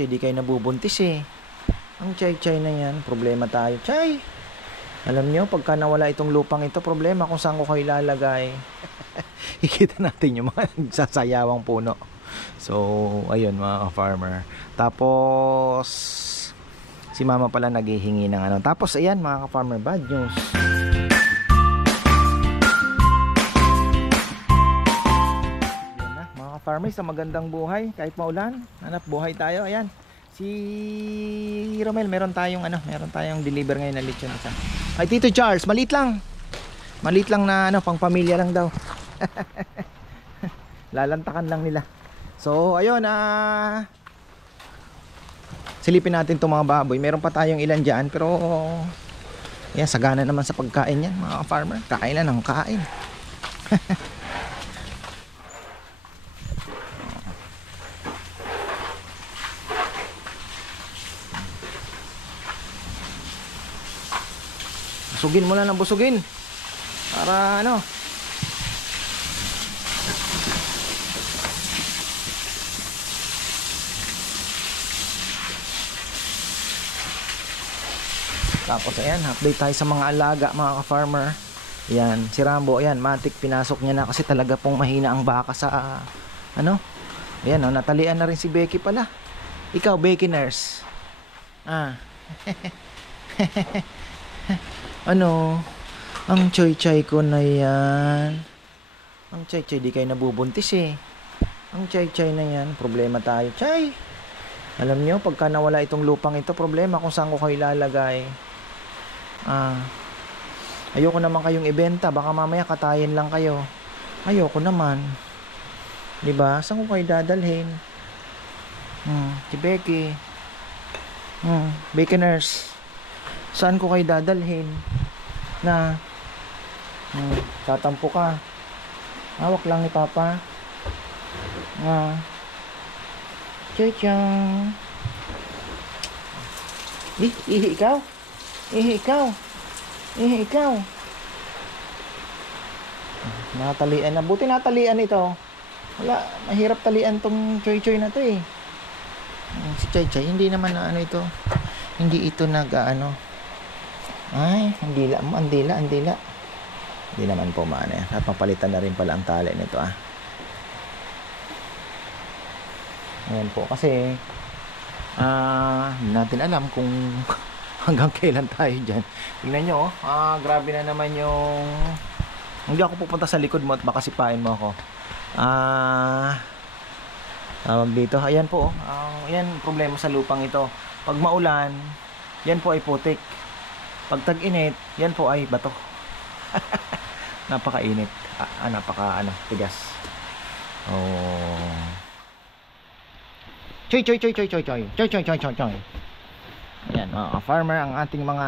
chay-chay, di kayo nabubuntis eh. Ang chay-chay na yan, problema tayo. Chay! Alam nyo, pagka nawala itong lupang ito, problema kung saan ko kayo ilalagay. Ikita natin yung mga nagsasayawang puno. So, ayun mga farmer. Tapos, si mama pala naghihingi ng ano. Tapos, ayan mga farmer, bad news. Ayan na, mga farmers, sa magandang buhay. Kahit maulan, hanap buhay tayo. Ayan. Si Romel, meron tayong deliver ngayon na lechon isa. Ay Tito Charles, maliit lang. Maliit lang na pang pamilya lang daw. Lalantakan lang nila. So, ayun silipin natin 'tong mga baboy. Meron pa tayong ilan diyan, pero yan, sagana naman sa pagkain yan, mga farmer. Kain lang ng kain. Busugin mo na ng busugin para ano. Tapos ayan, update tayo sa mga alaga mga ka-farmer. Ayan, si Rambo, ayan, matik pinasok niya na kasi talaga pong mahina ang baka sa ano. Ayan, natalian na rin si Becky pala. Ikaw, Becky nurse. Ano? Ang choy-choy ko na yan. Ang choy-choy, di kayo nabubuntis eh. Ang choy-choy na yan, problema tayo. Chay! Alam nyo, pagka nawala itong lupang ito, problema kung saan ko kayo ilalagay. Ayoko naman kayong ibenta, baka mamaya katayin lang kayo. Ayoko naman. Diba? Saan ko kayo dadalhin? Si Becky. Becky nurse. Saan ko kayo dadalhin? Na tatampo ka. Hawak lang ni Papa. Chang. Ihi ikaw. Natalian na. Buti natalian ito. Wala, mahirap talian tong choy-choy na to eh. Si Chay-Chay, hindi naman na ano ito. Hindi ito ay, andila. Hindi naman po maano yan. At mapalitan na rin pala ang tali nito Ayan po, kasi hindi natin alam kung hanggang kailan tayo dyan. Tingnan nyo, grabe na naman yung hindi ako pupunta sa likod mo at baka sipain mo ako. Tawag dito, ayan po, ayan problema sa lupang ito. Pag maulan, yan po ay putik. Pag tag-init, yan po ay bato. Napakainit. Tigas. Choy. Ayan, farmer, ang ating mga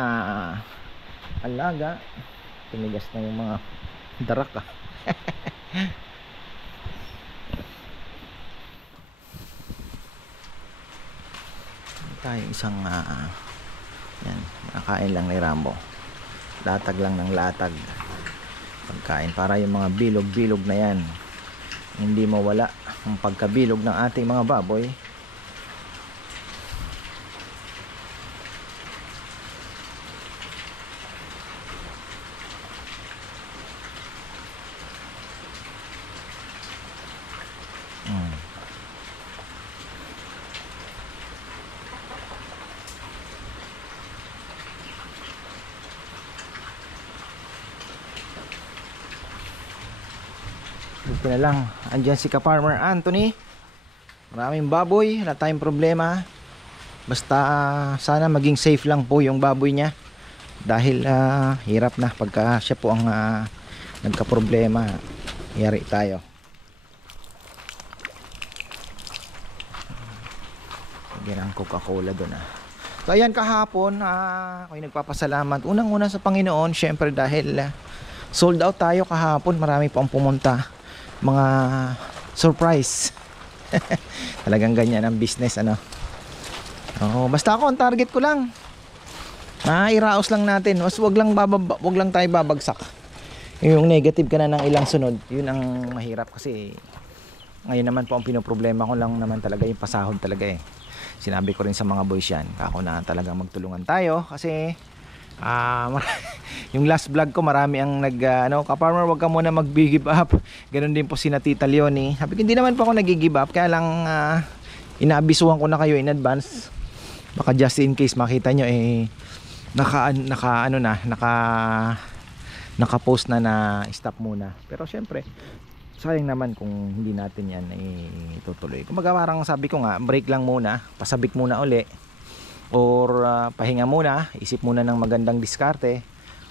alaga. Tumigas na yung mga darak tayo isang yan, nakain lang ni Rambo. Latag lang ng latag pagkain para yung mga bilog na yan hindi mawala ang pagkabilog ng ating mga baboy. Buti na lang, andyan si ka-farmer Anthony. Maraming baboy, wala tayong problema. Basta sana maging safe lang po yung baboy niya. Dahil hirap na pagka siya po ang nagka-problema. Yari tayo. Lagyan ang Coca-Cola doon So ayan, kahapon ako'y nagpapasalamat unang-una sa Panginoon, syempre dahil sold out tayo kahapon. Marami po ang pumunta, mga surprise. Talagang ganyan ang business basta ako ang target ko lang iraos lang natin. Wag lang tayo babagsak. Yung negative ka na ng ilang sunod, yun ang mahirap kasi ngayon naman po ang pinoproblema ko lang naman talaga yung pasahod talaga Sinabi ko rin sa mga boys yan, kako na talagang magtulungan tayo kasi yung last vlog ko marami ang ka-farmer wag ka muna mag-give up. Ganon din po si Tita Leonie. Sabi ko hindi naman po ako nag-give up, kaya lang inaabisuhan ko na kayo in advance. Baka just in case makita nyo naka-post na stop muna. Pero syempre sayang naman kung hindi natin yan itutuloy. Kumbaga parang sabi ko nga, break lang muna, pasabik muna uli, or pahinga muna, isip muna ng magandang diskarte,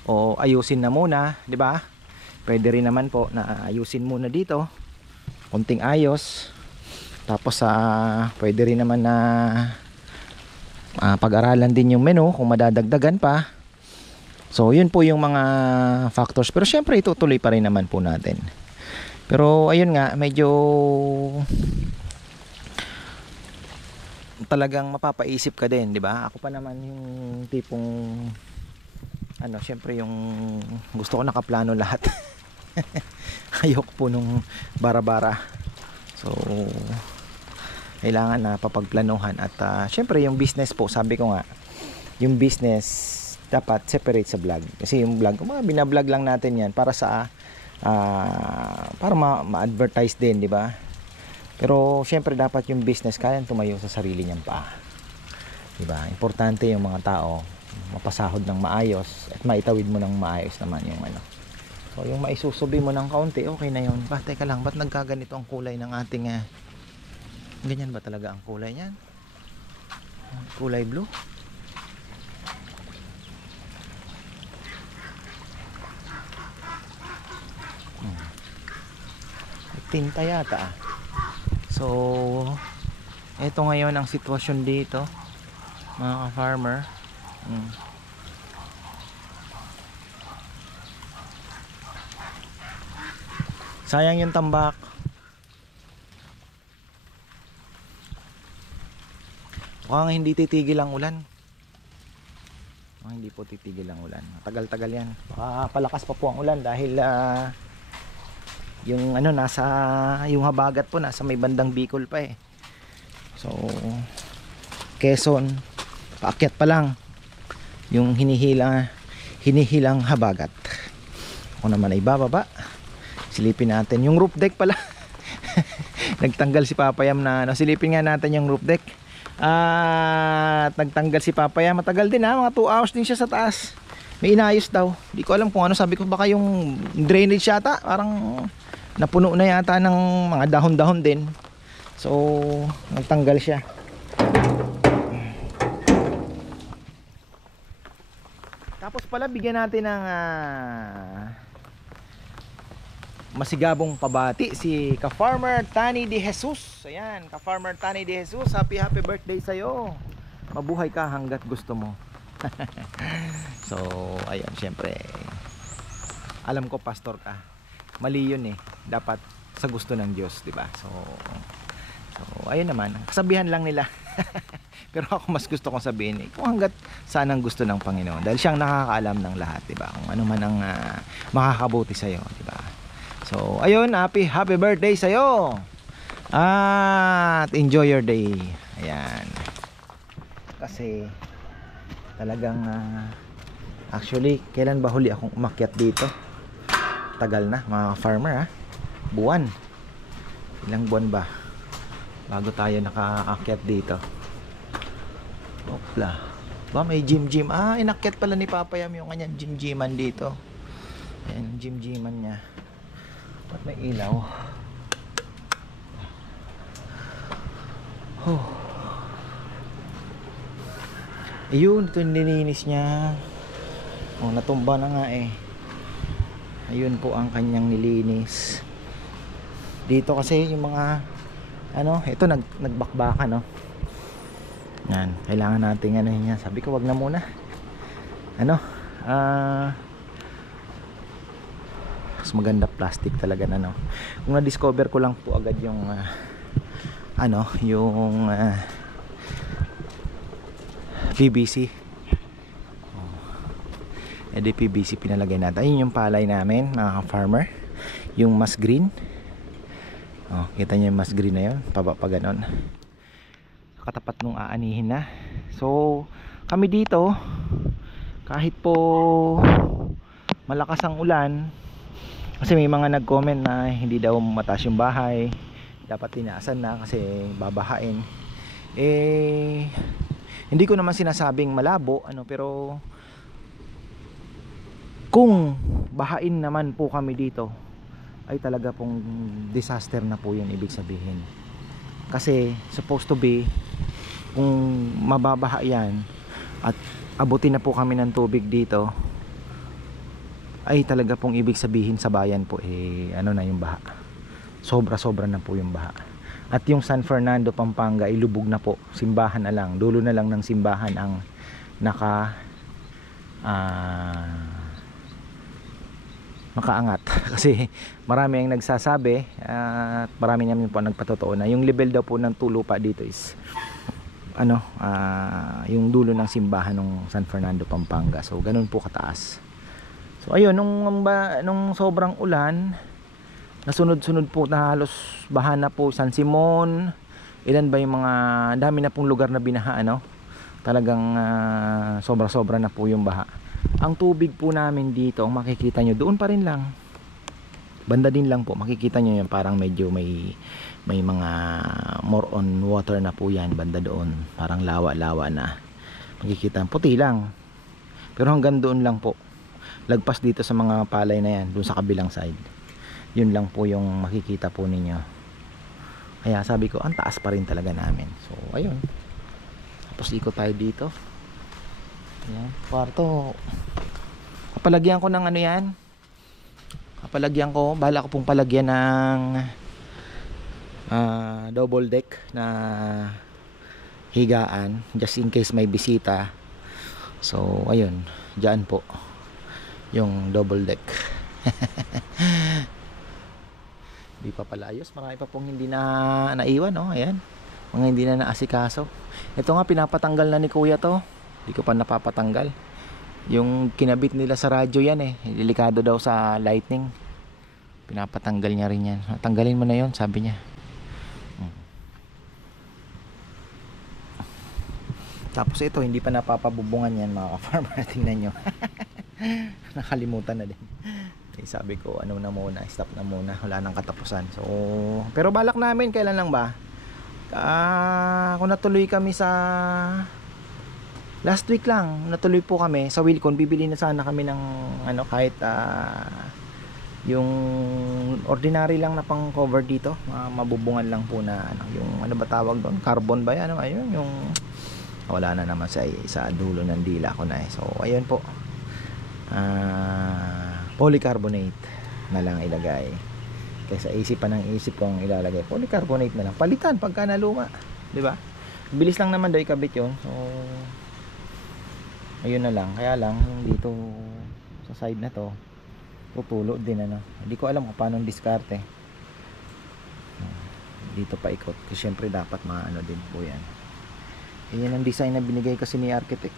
o ayusin na muna, di ba? Pwede rin naman po na ayusin muna dito, konting ayos, tapos pwede rin naman na pag-aralan din yung menu kung madadagdagan pa. So yun po yung mga factors, pero syempre itutuloy pa rin naman po natin. Pero ayun nga, medyo talagang mapapaisip ka din, di ba? Ako pa naman yung tipong syempre yung gusto ko nakaplano lahat. Ayoko po nung bara-bara. So kailangan na papagplanuhan at syempre yung business po, sabi ko nga, yung business dapat separate sa vlog. Kasi yung vlog, binablog lang natin yan para para ma-advertise din, di ba? Pero syempre dapat yung business kayang tumayo sa sarili niyang paa. Di ba? Importante yung mga tao mapasahod ng maayos at maitawid mo ng maayos naman yung So yung maisusubi mo ng kaunti, okay na yun. Teka lang, ba't nagkaganito ang kulay ng ating ganyan ba talaga ang kulay niyan? Kulay blue? Tinta yata. So ito ngayon ang sitwasyon dito, mga ka-farmer. Sayang yung tambak. Mukhang hindi titigil ang ulan. Hindi po titigil ang ulan. Tagal-tagal yan. Baka palakas pa po ang ulan dahil yung yung habagat po nasa may bandang Bicol pa eh. So Quezon, paakyat pa lang yung hinihilang habagat. Ako naman ay bababa. Silipin natin yung roof deck pala. Nagtanggal si Papayam silipin nga natin yung roof deck. At nagtanggal si Papayam, matagal din mga 2 hours din siya sa taas. May inayos daw. Di ko alam kung sabi ko baka yung drainage yata, parang napuno na yata ng mga dahon-dahon din. So nagtanggal siya. Tapos pala bigyan natin ng masigabong pabati si ka-farmer Tani De Jesus. Ayan, ka-farmer Tani De Jesus, happy birthday sa'yo. Mabuhay ka hanggat gusto mo. So ayan, syempre alam ko pastor ka, mali yun dapat sa gusto ng Diyos, diba? So ayun naman, kasabihan lang nila. Pero ako mas gusto kong sabihin kung hanggat saan ang gusto ng Panginoon, dahil siyang nakakaalam ng lahat, diba? Kung ano man ang makakabuti sa'yo, diba? So ayun, happy birthday sa'yo. At enjoy your day. Ayan. Kasi talagang actually, kailan ba huli akong umakyat dito? Tagal na mga farmer buwan. Ilang buwan ba bago tayo nakaakyat dito? Opla. Ba may gym. Inakyat pala ni Papayam yung kanyang gym-gyman dito. Ayan, gym-gyman niya. Ba't may ilaw? Ayun, ito yung nilinis niya. Natumba na nga ayun po ang kanyang nilinis. Dito kasi yung mga ito nagbakbakan yan, kailangan nating yan. Sabi ko wag na muna. Mas maganda plastic talaga kung na-discover ko lang po agad yung yung PVC. Edi PVC pinalagay natin. Ayun yung palay namin mga farmer, yung mas green. Kita nyo yung mas green na yun, pababa pa ganon. katapat nung aanihin na. So kami dito, kahit po malakas ang ulan, kasi may mga nag-comment na hindi daw mataas yung bahay, dapat tinaasan na kasi babahain. Hindi ko naman sinasabing malabo pero kung bahain naman po kami dito, ay talaga pong disaster na po yun, ibig sabihin. Kasi supposed to be, kung mababaha yan at abutin na po kami ng tubig dito, ay talaga pong ibig sabihin sa bayan po na yung baha, sobra na po yung baha. At yung San Fernando, Pampanga, ilubog na po, simbahan na lang, dulo na lang ng simbahan ang makaangat. Kasi marami ang nagsasabi at marami namin po nagpatotoo na yung level daw po ng lupa dito is yung dulo ng simbahan ng San Fernando, Pampanga. So ganun po kataas. So ayun, nung sobrang ulan, nasunod-sunod po na halos baha na po San Simon. Ilan ba yung mga dami na pong lugar na binaha, talagang sobra na po yung baha. Ang tubig po namin dito, makikita nyo doon pa rin lang, banda din lang po, makikita nyo yan, parang medyo may mga more on water na po yan, banda doon, parang lawa na, makikita puti lang, pero hanggang doon lang po, lagpas dito sa mga palay na yan, doon sa kabilang side, yun lang po yung makikita po ninyo. Kaya sabi ko, ang taas pa rin talaga namin. So ayun, tapos ikot tayo dito. Ayan, kwarto. Kapalagyan ko ng yan, bahala ko pong palagyan ng double deck na higaan, just in case may bisita. So ayun, dyan po yung double deck. Di pa pala ayos, marami pa pong hindi na naiwan, ayan, mga hindi na naasikaso. Ito nga, pinapatanggal na ni kuya to, di ko pa napapatanggal. Yung kinabit nila sa radyo yan delikado daw sa lightning, pinapatanggal niya rin yan. Tanggalin mo na yon, sabi niya. Tapos ito, hindi pa napapabubungan yan mga ka-farmer. Tingnan nyo. Nakalimutan na din. Sabi ko na muna, stop na muna, wala nang katapusan. So pero balak namin, kailan lang ba, kung natuloy kami sa last week lang, natuloy po kami sa Wilcon, bibili na sana kami ng kahit yung ordinary lang na pang cover dito, mabubungan lang po na yung ba tawag doon, carbon ba yan, ayun, yung wala na naman sa dulo ng dila ko na so ayun po, polycarbonate na lang ilagay, kaysa isip pa ng isip kong ilalagay polycarbonate na lang, palitan pagka naluma, di ba? Bilis lang naman daw ikabit yun. So ayun na lang, kaya lang dito sa side na to tutulo din hindi ko alam kung paano diskarte dito pa ikot, kasi syempre dapat din po yan. Yan ang design na binigay kasi ni architect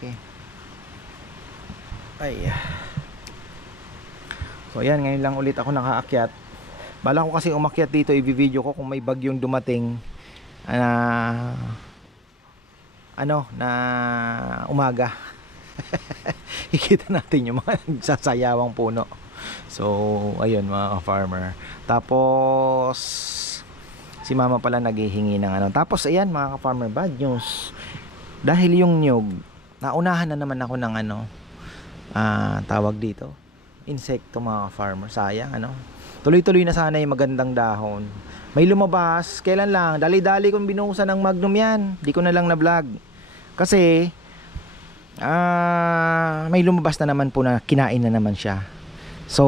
So ayan, ngayon lang ulit ako nakaakyat. Bala ko kasi umakyat dito, i-video ko kung may bagyong dumating na umaga. Ikita natin yung mga nagsasayawang puno. So ayun mga farmer. Tapos si mama pala naghihingi ng Tapos ayan mga farmer, bad news. Dahil yung niyog, naunahan na naman ako ng tawag dito, insekto mga farmer. Sayang tuloy-tuloy na sana yung magandang dahon. May lumabas, kailan lang, dali-dali kong binuhusan ng Magnum yan, di ko na lang na vlog kasi may lumabas na naman po na kinain na naman siya. So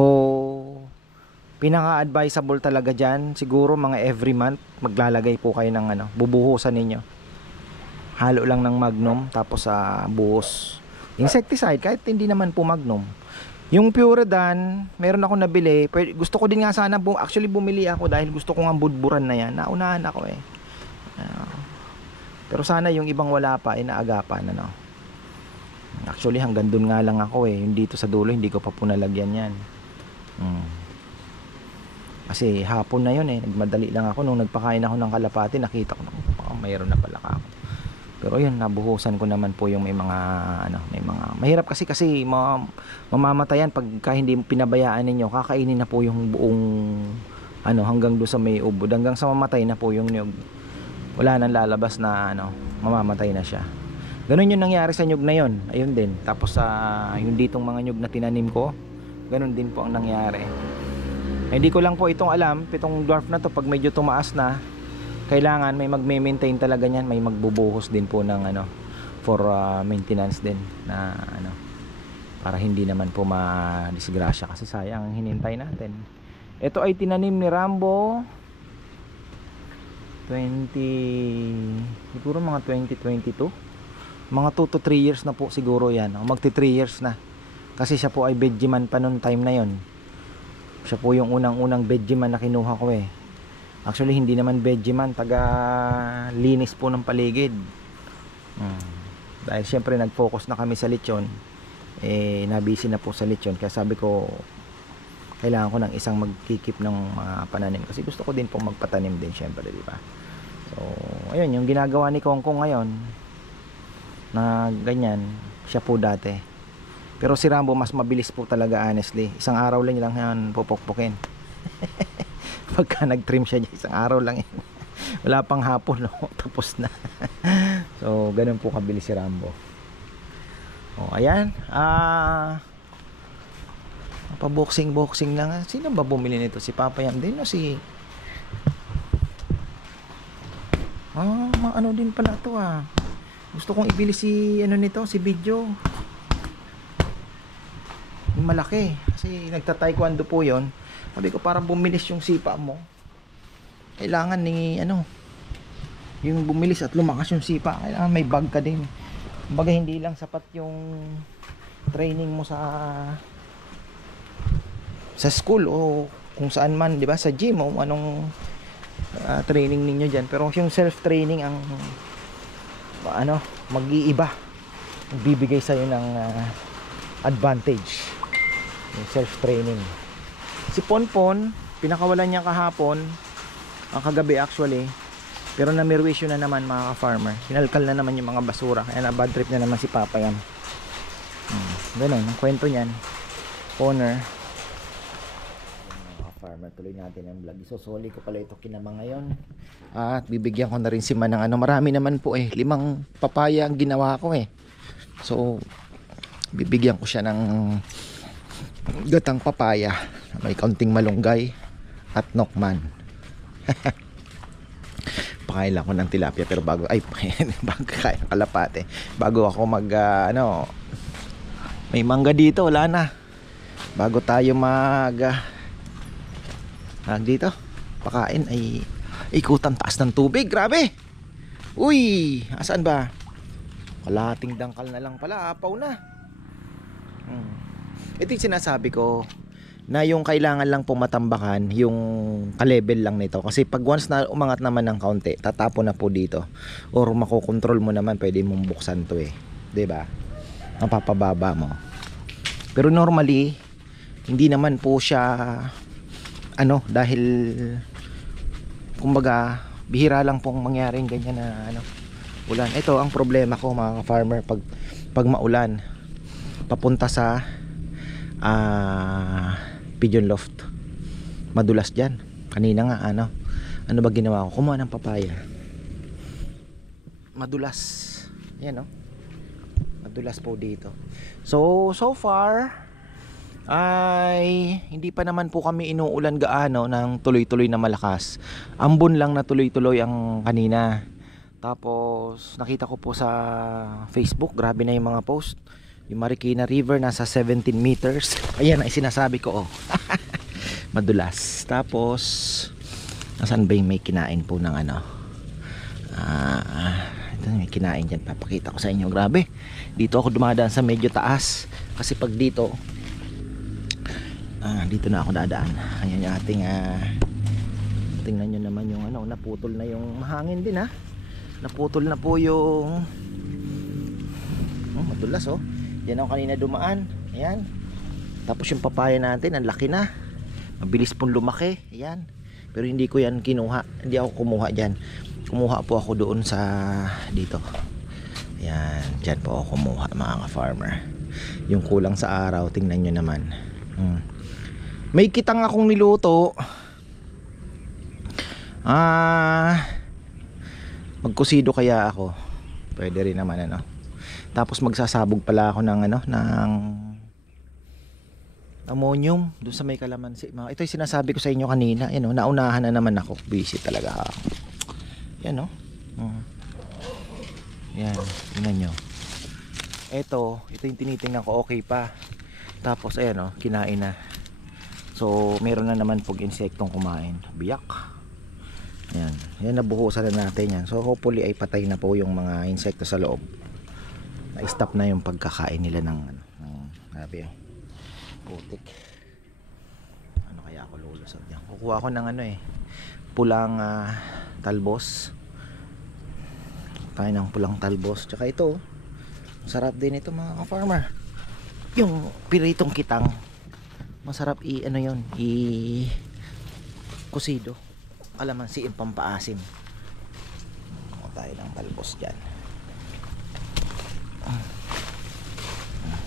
pinaka-advisable talaga dyan, siguro mga every month maglalagay po kayo ng bubuhusan ninyo, halo lang ng Magnum, tapos buhos insecticide, kahit hindi naman po Magnum. Yung Puredan, meron ako nabili, gusto ko din nga sana actually bumili ako dahil gusto ko nga budburan na yan, naunahan ako pero sana yung ibang wala pa naagapan actually hanggang dun nga lang ako yung dito sa dulo hindi ko pa po nalagyan yan kasi hapon na yun nagmadali lang ako nung nagpakain ako ng kalapati, nakita ko mayroon na pala ako. Pero yun, nabuhusan ko naman po yung may mga ano, may mga mahirap kasi mamamatayan pagka hindi pinabayaan ninyo. Kakainin na po yung buong ano hanggang do sa may ubod, hanggang sa mamatay na po yung nyug. Wala nang lalabas na ano, mamamatay na siya. Ganun yung nangyari sa nyug na yun. Ayun din. Tapos sa yung ditong mga nyug na tinanim ko, ganun din po ang nangyari. Hindi ko lang po itong alam, itong dwarf na to pag medyo tumaas na, kailangan may magme-maintain talaga niyan, may magbubuhos din po ng ano for maintenance din na ano para hindi naman po ma-disgrasya kasi sayang ang hinintay natin. Ito ay tinanim ni Rambo siguro mga 2022. Mga 2 to 3 years na po siguro yan. Magti 3 years na. Kasi siya po ay Vegeman pa noon time na yon. Siya po yung unang-unang Vegeman na kinuha ko eh. Actually hindi naman Vegeman, taga linis po ng paligid. Dahil syempre nag-focus na kami sa lechon, eh nabisi na po sa lechon, kaya sabi ko kailangan ko ng isang magkikip ng mga pananim kasi gusto ko din pong magpatanim din syempre, di ba? So ayun yung ginagawa ni Kongkong ngayon na ganyan, siya po dati. Pero si Rambo mas mabilis po talaga honestly. Isang araw lang yan pupukpukin. Pagka nag-trim siya, isang araw lang yun. Wala pang hapon, no? Tapos na. So ganun po kabilis si Rambo. Ayan. Paboxing lang. Sino ba bumili nito? Si Papa Yam din o si ano din pala ito Gusto kong ibili si ano nito, si Video. Yung malaki. Kasi nagta-taekwondo po yon. Sabi ko parang bumilis yung sipa mo. Kailangan ni ano, yung bumilis at lumakas yung sipa. Kailangan may bag ka din. Kumbaga hindi lang sapat yung training mo sa school o kung saan man, di ba, sa gym o anong training ninyo diyan. Pero yung self-training ang ano, mag-iiba. Bibigay sa iyo ng advantage. Yung self-training. Si Ponpon, pinakawalan niya kahapon, kagabi actually, pero namirwisyo na naman mga ka-farmer. Pinalkal na naman yung mga basura, kaya na bad trip na naman si Papa Yam. Ganun, ang kwento niyan. Owner. Mga ka-farmer, tuloy natin ang vlog. Isusoli ko pala ito kinama ngayon. At bibigyan ko na rin si Man ng ano, marami naman po 5 papaya ang ginawa ko So, bibigyan ko siya ng gatang papaya, may kaunting malunggay at nokman. Pakain lang ko ng tilapia pero bago kain ng kalapate, bago ako mag may mangga dito, wala na, bago tayo dito pakain ay ikutan taas ng tubig, grabe. Uy, asan ba? Kalating dangkal na lang pala, apaw na. Ito yung sinasabi ko na yung kailangan lang po matambakan yung ka-level lang nito, kasi pag once na umangat naman ng kaunti, tatapon na po dito or makokontrol mo naman, pwede mong buksan to 'di ba? Mapapababa mo. Pero normally hindi naman po siya dahil kumbaga bihira lang pong mangyaring ganyan na ulan. Ito ang problema ko mga farmer, pag maulan papunta sa pigeon loft, madulas dyan. Kanina nga ano ba ginawa ko? Kumuha ng papaya, madulas yan madulas po dito. So far ay hindi pa naman po kami inuulan gaano ng tuloy-tuloy na malakas. Ambon lang na tuloy-tuloy ang kanina. Tapos nakita ko po sa Facebook, grabe na yung mga post. Yung Marikina River nasa 17 meters. Ayan ay sinasabi ko madulas. Tapos nasaan ba yung may kinain po ng ito may kinain dyan, papakita ko sa inyo. Grabe, dito ako dumadaan sa medyo taas, kasi pag dito dito na ako dadaan. Ayan yung ating tingnan nyo naman yung naputol na yung mahangin din naputol na po yung madulas yan ako kanina dumaan. Ayan. Tapos yung papaya natin ang laki na, mabilis pong lumaki. Ayan. Pero hindi ko yan kinuha, hindi ako kumuha dyan. Kumuha po ako doon sa dito Yan, dyan po ako kumuha mga ka-farmer. Yung kulang sa araw, tingnan nyo naman. May kitang akong niluto. Magkusido kaya ako. Pwede rin naman ano. Tapos magsasabog pala ako ng ano, ng ammonium doon sa may kalamansi. Ito yung sinasabi ko sa inyo kanina. Yan, naunahan na naman ako. Busy talaga ako. Yan o. Yan, tingnan nyo. Ito yung tinitingnan ko, okay pa. Tapos ayan o, kinain na. So meron na naman pag insektong kumain. Biyak. Yan nabuhusan na natin yan. So hopefully ay patay na po yung mga insekto sa loob. Na-stop na yung pagkakain nila ng sabi yung putik. Ano kaya ako lulusot yan? Kukuha ko ng pulang talbos. Tayo ng pulang talbos. Tsaka ito, sarap din ito mga ka-farmer. Yung piritong kitang, masarap kusido. Kalamansi yung pampaasim. Kuha tayo ng talbos dyan.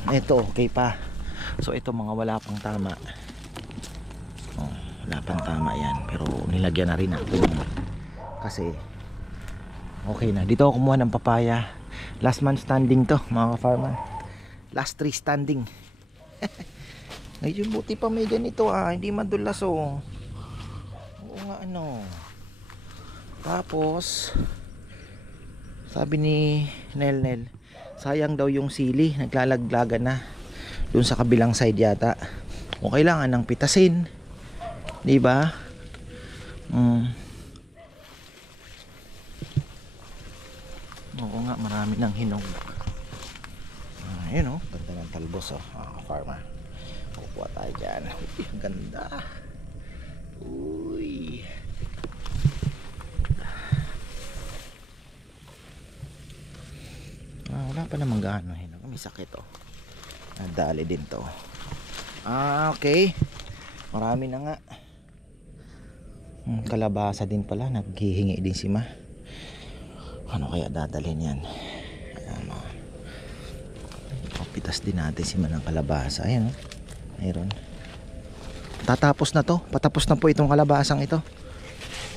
Ito okay pa. So ito mga wala pang tama. Wala pang tama yan. Pero nilagyan na rin natin. Kasi okay na. Dito ako kumuha ng papaya. Last man standing to mga ka-farmer. Last tree standing. Ngayon buti pa may ganito hindi madulas Oo nga Tapos sabi ni Nel, sayang daw yung sili, naglalaglagan na dun sa kabilang side yata. O kailangan ng pitasin, di ba? Oo nga, marami ng hinog. Ayun ganda ng talbos farmer. Kukuha tayo dyan. Uy, ang ganda. Uy. Wala pa namang gaano hinog. May sakit nadali din to. Okay. Marami na nga. Kalabasa din pala. Naghihingi din si Ma. Ano kaya dadalhin yan? Pitas din natin si Ma ng kalabasa. Ayan mayroon. Tatapos na to. Patapos na po itong kalabasang ito.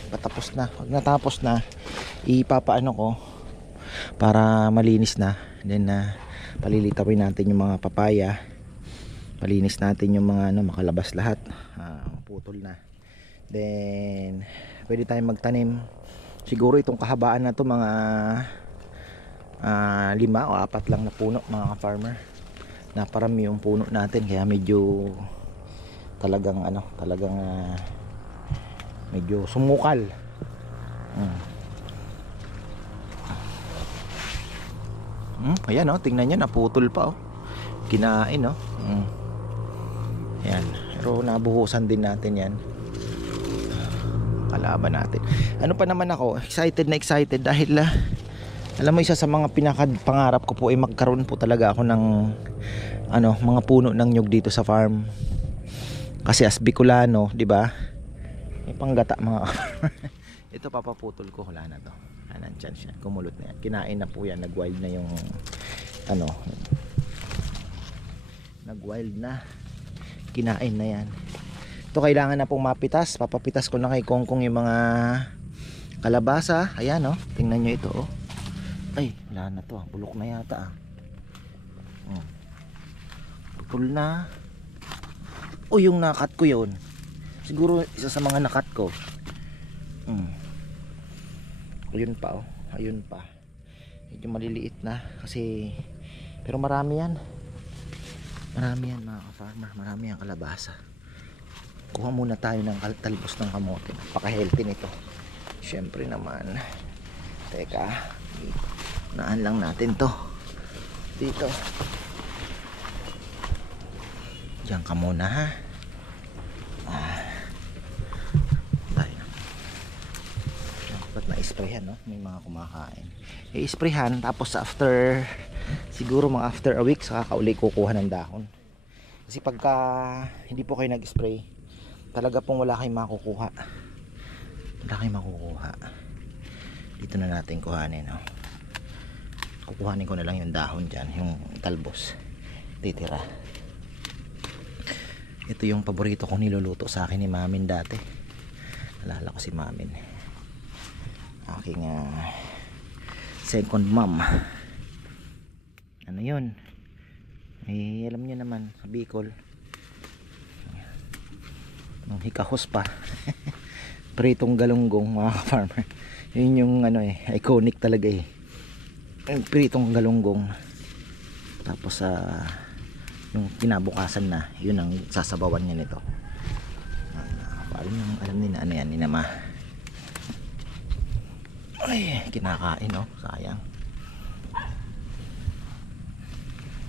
Patapos na. Pag natapos na, ipapaano ko para malinis na. Then palilitawin natin yung mga papaya. Palinis natin yung mga makalabas lahat. Putol na. Then pwede tayong magtanim. Siguro itong kahabaan na to mga 5 o 4 lang na puno mga ka-farmer. Naparami yung puno natin kaya medyo talagang medyo sumukal. Ayan tingnan nyo, naputol pa kinain yan, pero nabuhusan din natin yan. Kalaban natin. Ano pa naman ako, excited dahil alam mo, isa sa mga pinakapangarap ko po ay magkaroon po talaga ako ng mga puno ng nyug dito sa farm. Kasi as Bicolano, di ba? May panggata mga ito papaputol ko, wala na to. Nandyan siya, kumulot na yan. Kinain na po yan, nag-wild na yung nag-wild na. Kinain na yan. Ito kailangan na pong mapitas. Papapitas ko na kay Kongkong yung mga kalabasa. Ayan tingnan nyo ito Ay, wala na to. Bulok na yata putol na. Yung nakat ko yun. Siguro isa sa mga nakat ko. Ayun pa ayun pa. Medyo maliliit na kasi, pero marami yan mga ka-farmer. Marami ang kalabasa. Kuha muna tayo ng talbos ng kamote. Napaka healthy nito. Syempre naman. Teka, naan lang natin to dito. Diyan ka muna tayo. Dapat na-sprayhan may mga kumakain. I-sprayhan tapos after siguro mga after a week saka kauli kukuha ng dahon. Kasi pagka hindi po kayo nag-spray, talaga pong wala kayong makukuha. Dito na natin kuhanin Kukuhanin ko na lang yung dahon dyan, yung talbos titira. Ito yung paborito kong niluluto sa akin ni Mamin dati. Alala ko si Mamin, aking second mom. Ano yun, eh, alam nyo naman sa Bicol, nung hikahos pa. Pritong galunggong, mga farmer. Yun yung ano eh, iconic talaga eh, yung pritong galunggong. Tapos yung kinabukasan na, yun ang sasabawan niya nito. Alam nila ano yan, ni Nama. Ay, kinakain oh, sayang.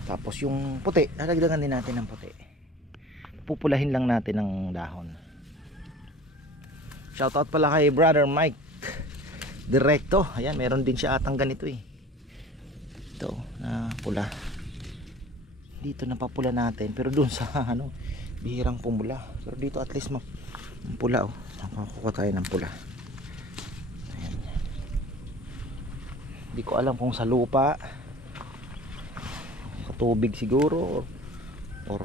Tapos yung puti, lalagdagan din natin ng puti. Pupulahin lang natin ng dahon. Shoutout pala kay Brother Mike Directo. Ayan, meron din siya atang ganito eh. Ito na pula. Dito napapula natin, pero dun sa ano, bihirang pumula. Pero dito at least pula oh. Nakakuha tayo ng pula. Ayan. Hindi ko alam kung sa lupa, sa tubig siguro, or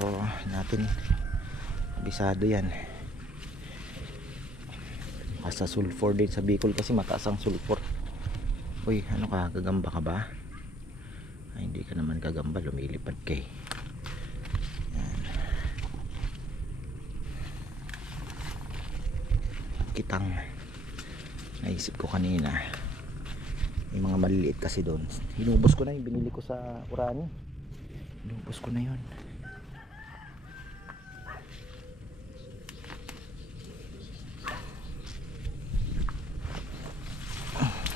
natin bisado yan. Sa sulfur din sa Bicol kasi mataas ang sulfur. Uy, ano ka, gagamba ka ba? Ay, hindi ka naman gagamba, lumilipad kay. Yan. Kitang naisip ko kanina, may mga maliliit kasi doon. Hinubos ko na yung binili ko sa Urani. Hinubos ko na yun.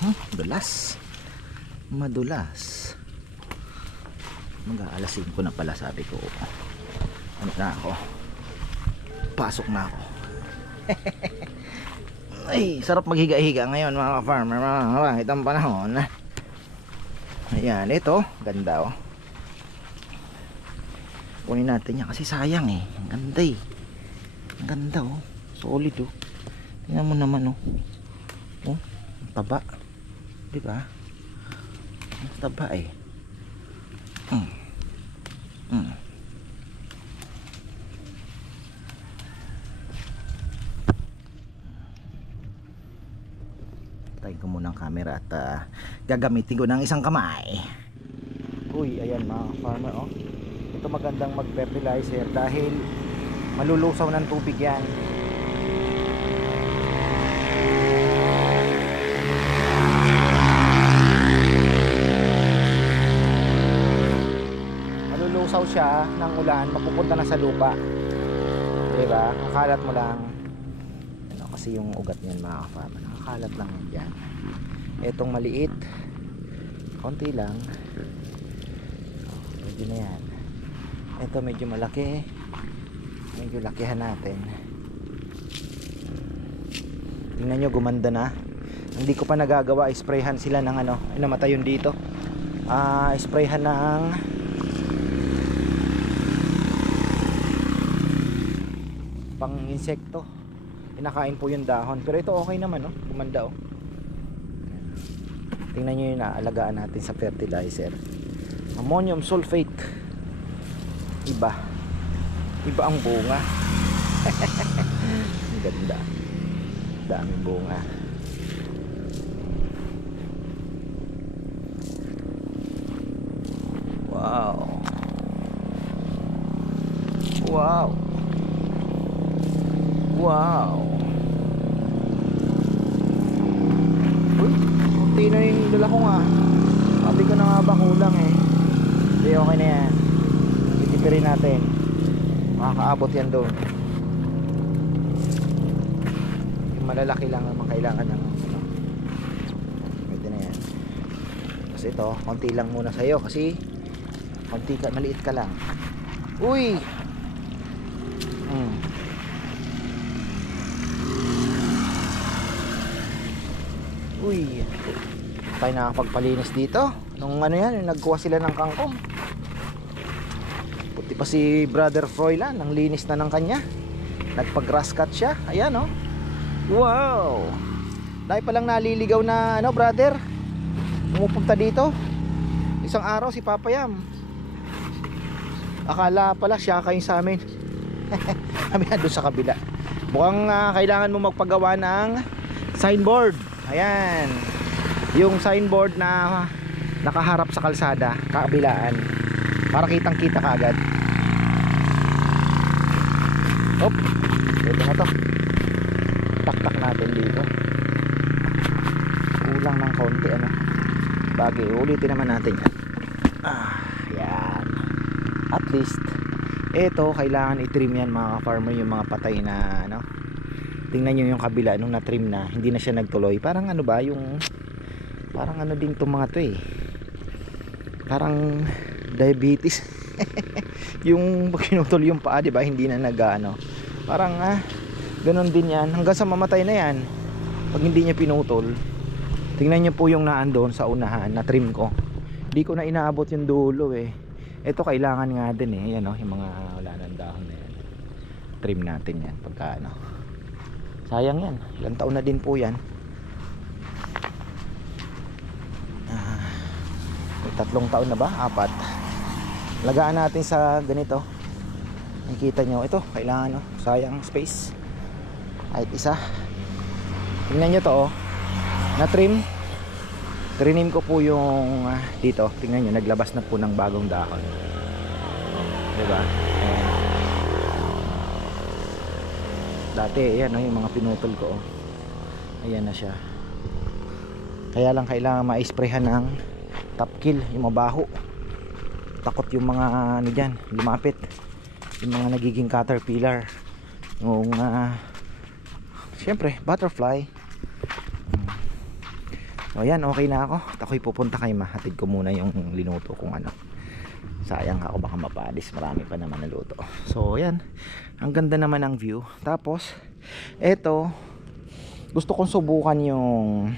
Madulas, madulas. Mag-aalasin ko na pala, sabi ko. Ano na ako, pasok na ako. Ay, sarap maghiga-higa ngayon mga farmer, mga kahit ang panahon. Ayan, ito ganda oh. Kunin natin yan kasi sayang eh. Ang ganda eh, ang ganda oh, solid oh. Tingnan mo naman oh. Oh, ang taba, diba? Ang taba eh. Tayo ko muna ang camera at gagamitin ko ng isang kamay. Uy, ayan mga farmer oh. Ito magandang mag-fertilizer dahil malulusaw ng tubig yan. Malulusaw siya ng ulan, mapupunta na sa lupa. Diba? Kakalat mo lang. Ano, kasi yung ugat niyan mga farmer, nakakalat lang yan dyan. Etong maliit, konti lang. Medyo na yan. Ito medyo malaki, medyo lakihan natin. Tingnan nyo, gumanda na. Hindi ko pa nagagawa, sprayhan sila ng ano, ay namatay yun dito. Sprayhan ng pang insekto. Pinakain po yung dahon, pero ito okay naman oh, gumanda oh. Tingnan nyo yung naalagaan natin sa fertilizer, ammonium sulfate. Iba ang bunga. Ang ganda, daming bunga. Wow, wow, wow. Uy, kunti na yung dala ko nga. Sabi ko na nga ba kulang eh. Hindi, okay na yan. Titipirin natin. Makakaabot yan doon. Yung malalaki lang naman kailangan ng ano. Pwede na yan. Tapos ito, konti lang muna sa'yo kasi konti ka, maliit ka lang. Uy! Uy, tayo nakapagpalinis dito. Nung ano yan, nagkuha sila ng kangkong. Puti pa si Brother Froilan, ang linis na ng kanya. Nagpag-grass cut siya. Ayan oh. Wow! Dahil palang naliligaw na ano brother, pumupunta dito. isang araw si Papa Yam. Akala pala siya kayo sa amin. Kami na doon sa kabila. Mukhang kailangan mo magpagawa ng signboard. Ayan. Yung signboard na nakaharap sa kalsada, kabilaan. Para kitang kita ka agad. Op. Ito na to. Taktak natin dito. Kulang ng konti ano. Bagay, ulitin naman natin yan. Yan. At least ito, kailangan i-trim yan mga farmer, yung mga patay na ano. Tingnan nyo yung kabila nung na-trim na, hindi na siya nagtuloy. Parang ano ba, yung parang ano din itong mga to eh. Parang diabetes. Yung pag pinutol yung paa, diba, hindi na nag-ano. Parang ganun din yan. Hanggang sa mamatay na yan. Pag hindi niya pinutol. Tingnan nyo po yung naandon sa unahan, na-trim ko. Hindi ko na inaabot yung dulo eh. Ito kailangan nga din eh. Yan, yung mga wala ng dahon na yan. Trim natin yan pagka ano. Sayang yan. Ilang taon na din po yan. May 3 taon na ba? 4. Lagaan natin sa ganito. Nakikita nyo. Ito, kailangan sayang space. Kahit isa. Tingnan nyo to na-trim. Trinim ko po yung dito. Tingnan nyo, naglabas na po ng bagong dahon. Diba? Ayan. Dati, ayan yung mga pinutol ko. Ayan na siya. Kaya lang kailangan ma-sprayhan ng top kill, yung mabaho. Takot yung mga ano dyan, lumapit. Yung mga nagiging caterpillar. Yung syempre, butterfly. So ayan, okay na ako. At ako'y pupunta kay ma. Hatid ko muna yung linuto kung ano. Sayang ako, baka mapadis. Marami pa naman naluto. So ayan, ang ganda naman ang view. Tapos eto, gusto kong subukan yung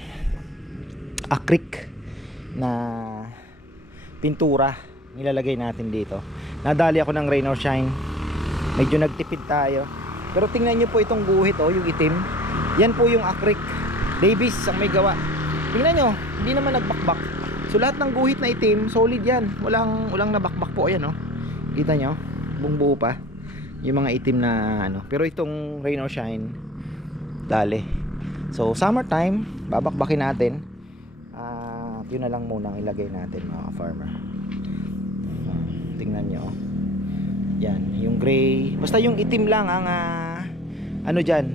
acrylic na pintura. Nilalagay natin dito. Nadali ako ng rain or shine. Medyo nagtipid tayo. Pero tingnan nyo po itong guhit yung itim. Yan po yung acrylic. Davis ang may gawa. Tingnan nyo, hindi naman nagbakbak. So lahat ng guhit na itim, solid yan. Walang nabakbak po. Ayan kita nyo, buong buo pa yung mga itim na ano. Pero itong rain or shine, dali. So summertime, babakbakin natin. Yun na lang muna ang ilagay natin mga farmer. Tingnan nyo. Yan, yung gray. Basta yung itim lang ang ano dyan,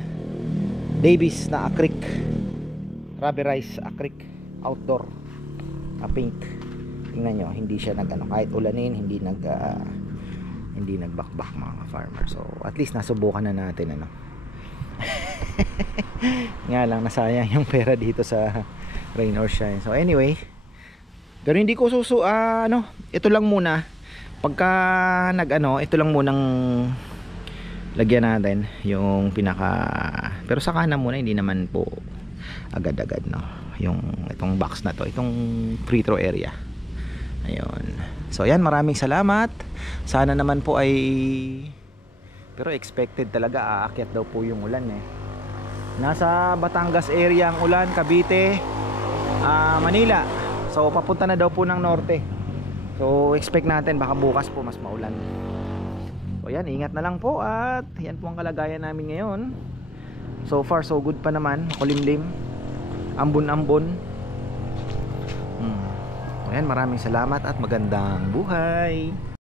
Davis na acrylic. Rubberized acrylic outdoor paint. Tingnan nyo, hindi siya kahit ulanin, hindi nagbakbak mga farmer. So at least nasubukan na natin nga lang nasayang yung pera dito sa rain or shine. So anyway, pero hindi ko ito lang muna pagka ito lang munang lagyan natin yung pero saka na muna, hindi naman po agad-agad yung itong box na to, itong free throw area. Ayun. So ayan, maraming salamat. Sana naman po ay, pero expected talaga aakyat daw po yung ulan nasa Batangas area ang ulan, Cavite, Manila. So papunta na daw po ng norte. So expect natin baka bukas po mas maulan. So yan, ingat na lang po. At yan po ang kalagayan namin ngayon. So far so good pa naman. Kulimlim, ambon-ambon. Ayan, maraming salamat at magandang buhay.